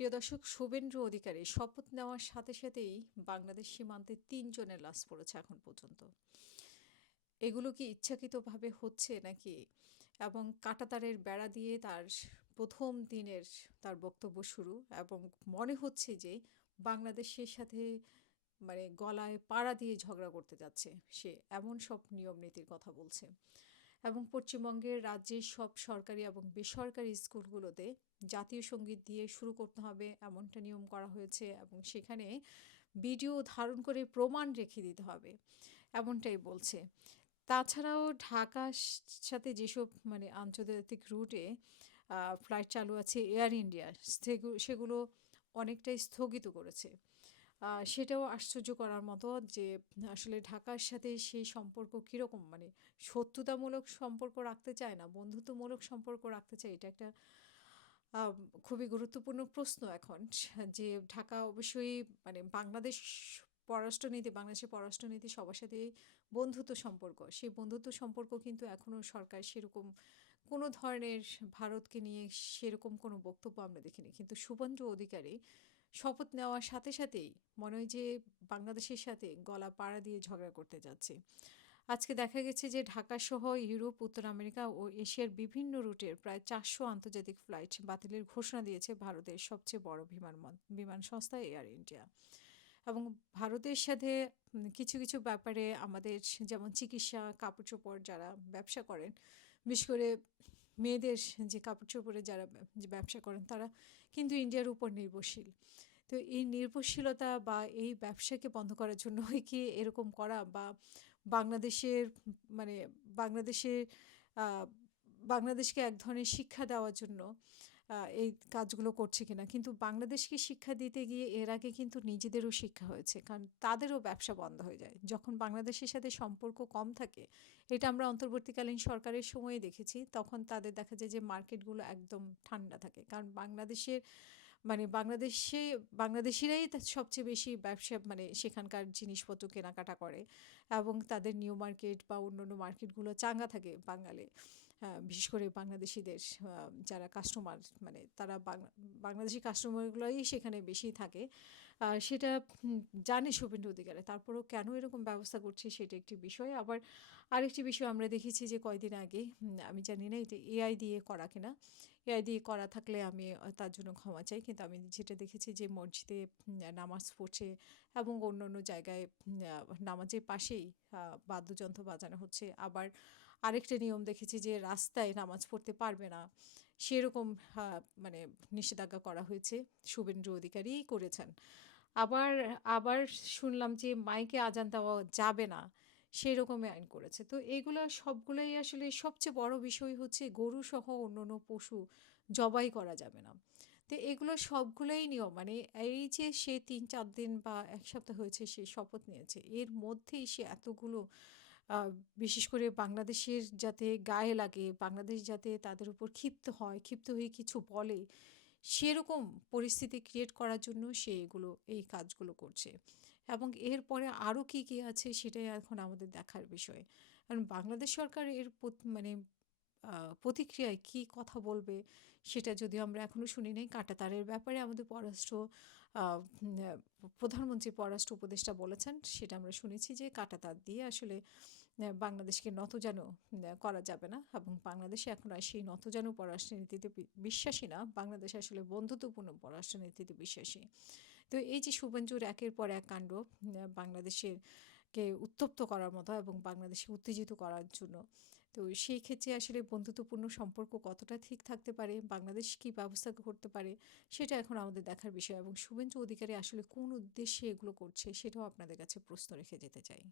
প্রিয় দর্শক, শুভেন্দু অধিকারী শপথ নেওয়ার সাথে সাথেই বাংলাদেশ সীমান্তে ৩ জনের লাশ পড়েছে এখন পর্যন্ত। এগুলো কি ইচ্ছাকৃতভাবে হচ্ছে নাকি? এবং কাঁটাতারের বেড়া দিয়ে তার ১ম দিনের তার বক্তব্য শুরু, এবং মনে হচ্ছে যে বাংলাদেশের সাথে মানে গলায় পাড়া দিয়ে ঝগড়া করতে যাচ্ছে সে, এমন সব নিয়ম নীতির কথা বলছে। এবং পশ্চিমবঙ্গের রাজ্যের সব সরকারি এবং বেসরকারি স্কুলগুলোতে জাতীয় সঙ্গীত দিয়ে শুরু করতে হবে এমনটা নিয়ম করা হয়েছে, এবং সেখানে ভিডিও ধারণ করে প্রমাণ রেখে দিতে হবে এমনটাই বলছে। তাছাড়াও ঢাকার সাথে যেসব মানে আন্তর্জাতিক রুটে ফ্লাইট চালু আছে এয়ার ইন্ডিয়া, সেগুলো অনেকটাই স্থগিত করেছে। সেটাও আশ্চর্য করার মতো যে আসলে ঢাকার সাথে সেই সম্পর্ক কীরকম, মানে শত্রুতামূলক সম্পর্ক রাখতে চায় না বন্ধুত্বমূলক সম্পর্ক রাখতে চায়, এটা একটা আম খুবই গুরুত্বপূর্ণ প্রশ্ন এখন। যে ঢাকা অবশ্যই মানে বাংলাদেশের পররাষ্ট্রনীতি সবার সাথেই বন্ধুত্ব সম্পর্ক। সেই বন্ধুত্ব সম্পর্ক কিন্তু এখনো সরকার সেরকম কোনো ধরনের ভারতকে নিয়ে সেরকম কোনো বক্তব্য আমরা দেখিনি। কিন্তু শুভেন্দু অধিকারী শপথ নেওয়ার সাথে সাথেই মনে হয় যে বাংলাদেশের সাথে গলা পাড়া দিয়ে ঝগড়া করতে যাচ্ছে। আজকে দেখা গেছে যে ঢাকাসহ ইউরোপ, উত্তর আমেরিকা ও এশিয়ার বিভিন্ন রুটের প্রায় ৪০০ আন্তর্জাতিক ফ্লাইট বাতিলের ঘোষণা দিয়েছে ভারতের সবচেয়ে বড় বিমান সংস্থা এয়ার ইন্ডিয়া। এবং ভারতের সাথে কিছু কিছু ব্যাপারে আমাদের, যেমন চিকিৎসা, কাপড়-চোপড় যারা ব্যবসা করেন, বিশেষ করে মেয়েদের যে কাপড়-চোপড়ের যারা যে ব্যবসা করেন, তারা কিন্তু ইন্ডিয়ার উপর নির্ভরশীল। তো এই নির্ভরশীলতা বা এই ব্যবসাকে বন্ধ করার জন্যই কি এরকম করা, বা বাংলাদেশের মানে বাংলাদেশের আ বাংলাদেশকে এক ধরনের শিক্ষা দেওয়ার জন্য এই কাজগুলো করছে কিনা? কিন্তু বাংলাদেশকে শিক্ষা দিতে গিয়ে এর আগে কিন্তু নিজেদেরও শিক্ষা হয়েছে। কারণ তাদেরও ব্যবসা বন্ধ হয়ে যায়। যখন বাংলাদেশের সাথে সম্পর্ক কম থাকে, এটা আমরা অন্তর্বর্তীকালীন সরকারের সময়ে দেখেছি, তখন তাদের দেখা যায় যে মার্কেটগুলো একদম ঠান্ডা থাকে। কারণ মানে বাংলাদেশিরাই সবচেয়ে বেশি ব্যবসা মানে সেখানকার জিনিসপত্র কেনাকাটা করে, এবং তাদের নিউ মার্কেট বা অন্যান্য মার্কেটগুলো চাঙ্গা থাকে বাঙালি। বিশেষ করে বাংলাদেশিদের যারা কাস্টমার, মানে তারা বাংলাদেশি কাস্টমারগুলোই সেখানে বেশি থাকে। সেটা হুম, জানে শুভেন্দু অধিকারী। তারপরেও কেন এরকম ব্যবস্থা করছে সেটা একটি বিষয়। আবার আরেকটি বিষয় আমরা দেখেছি যে কয়দিন আগে, আমি জানি না এটা এআই দিয়ে করা কিনা। এআই দিয়ে করা থাকলে আমি তার জন্য ক্ষমা চাই। কিন্তু আমি যেটা দেখেছি যে মসজিদে নামাজ পড়ছে, এবং অন্যান্য জায়গায় নামাজের পাশেই বাদ্যযন্ত্র বাজানো হচ্ছে। আবার আরেকটা নিয়ম দেখেছি যে রাস্তায় নামাজ পড়তে পারবে না। সেরকম আ মানে নিষেধাজ্ঞা করা হয়েছে। শুভেন্দু অধিকারীই করেছেন। আবার আবার শুনলাম যে মাইকে আজান দেওয়া যাবে না, সেরকমই আইন করেছে। তো এগুলা সবগুলাই আসলে সবচেয়ে বড় বিষয় হচ্ছে গরুসহ অন্যান্য পশু জবাই করা যাবে না। তো এগুলো সবগুলোই নিয়ম, মানে এই যে সে ৩-৪ দিন বা ১ সপ্তাহ হয়েছে সে শপথ নিয়েছে। এর মধ্যেই সে এতগুলো আ বিশেষ করে বাংলাদেশের যাতে গায়ে লাগে, বাংলাদেশ যাতে তাদের উপর ক্ষিপ্ত হয়, ক্ষিপ্ত হয়ে কিছু বলে, সেরকম পরিস্থিতি ক্রিয়েট করার জন্য সে এই কাজগুলো করছে। এবং এরপরে আরও কী, কী আছে সেটাই এখন আমাদের দেখার বিষয়। কারণ বাংলাদেশ সরকার এর মানে আ প্রতিক্রিয়ায় কী কথা বলবে সেটা যদিও আমরা এখনো শুনি নাই। কাঁটাতারের ব্যাপারে আমাদের আ প্রধানমন্ত্রী পররাষ্ট্র উপদেষ্টা বলেছেন, সেটা আমরা শুনেছি যে কাঁটাতার দিয়ে আসলে বাংলাদেশকে নতজানু করা যাবে না, এবং বাংলাদেশে এখন আর সেই নতজানু পররাষ্ট্রনীতিতে বিশ্বাসী না। বাংলাদেশ আসলে বন্ধুত্বপূর্ণ পররাষ্ট্রনীতিতে বিশ্বাসী। তো এই যে শুভেন্দুর একের পর এক কাণ্ড বাংলাদেশের উত্তপ্ত করার মতো এবং বাংলাদেশকে উত্তেজিত করার জন্য। তো সেই ক্ষেত্রে আসলে বন্ধুত্বপূর্ণ সম্পর্ক কতটা ঠিক থাকতে পারে, বাংলাদেশ কী ব্যবস্থা করতে পারে, সেটা এখন আমাদের দেখার বিষয়। এবং শুভেন্দু অধিকারী আসলে কোন উদ্দেশ্যে এগুলো করছে সেটাও আপনাদের কাছে প্রশ্ন রেখে যেতে চাই।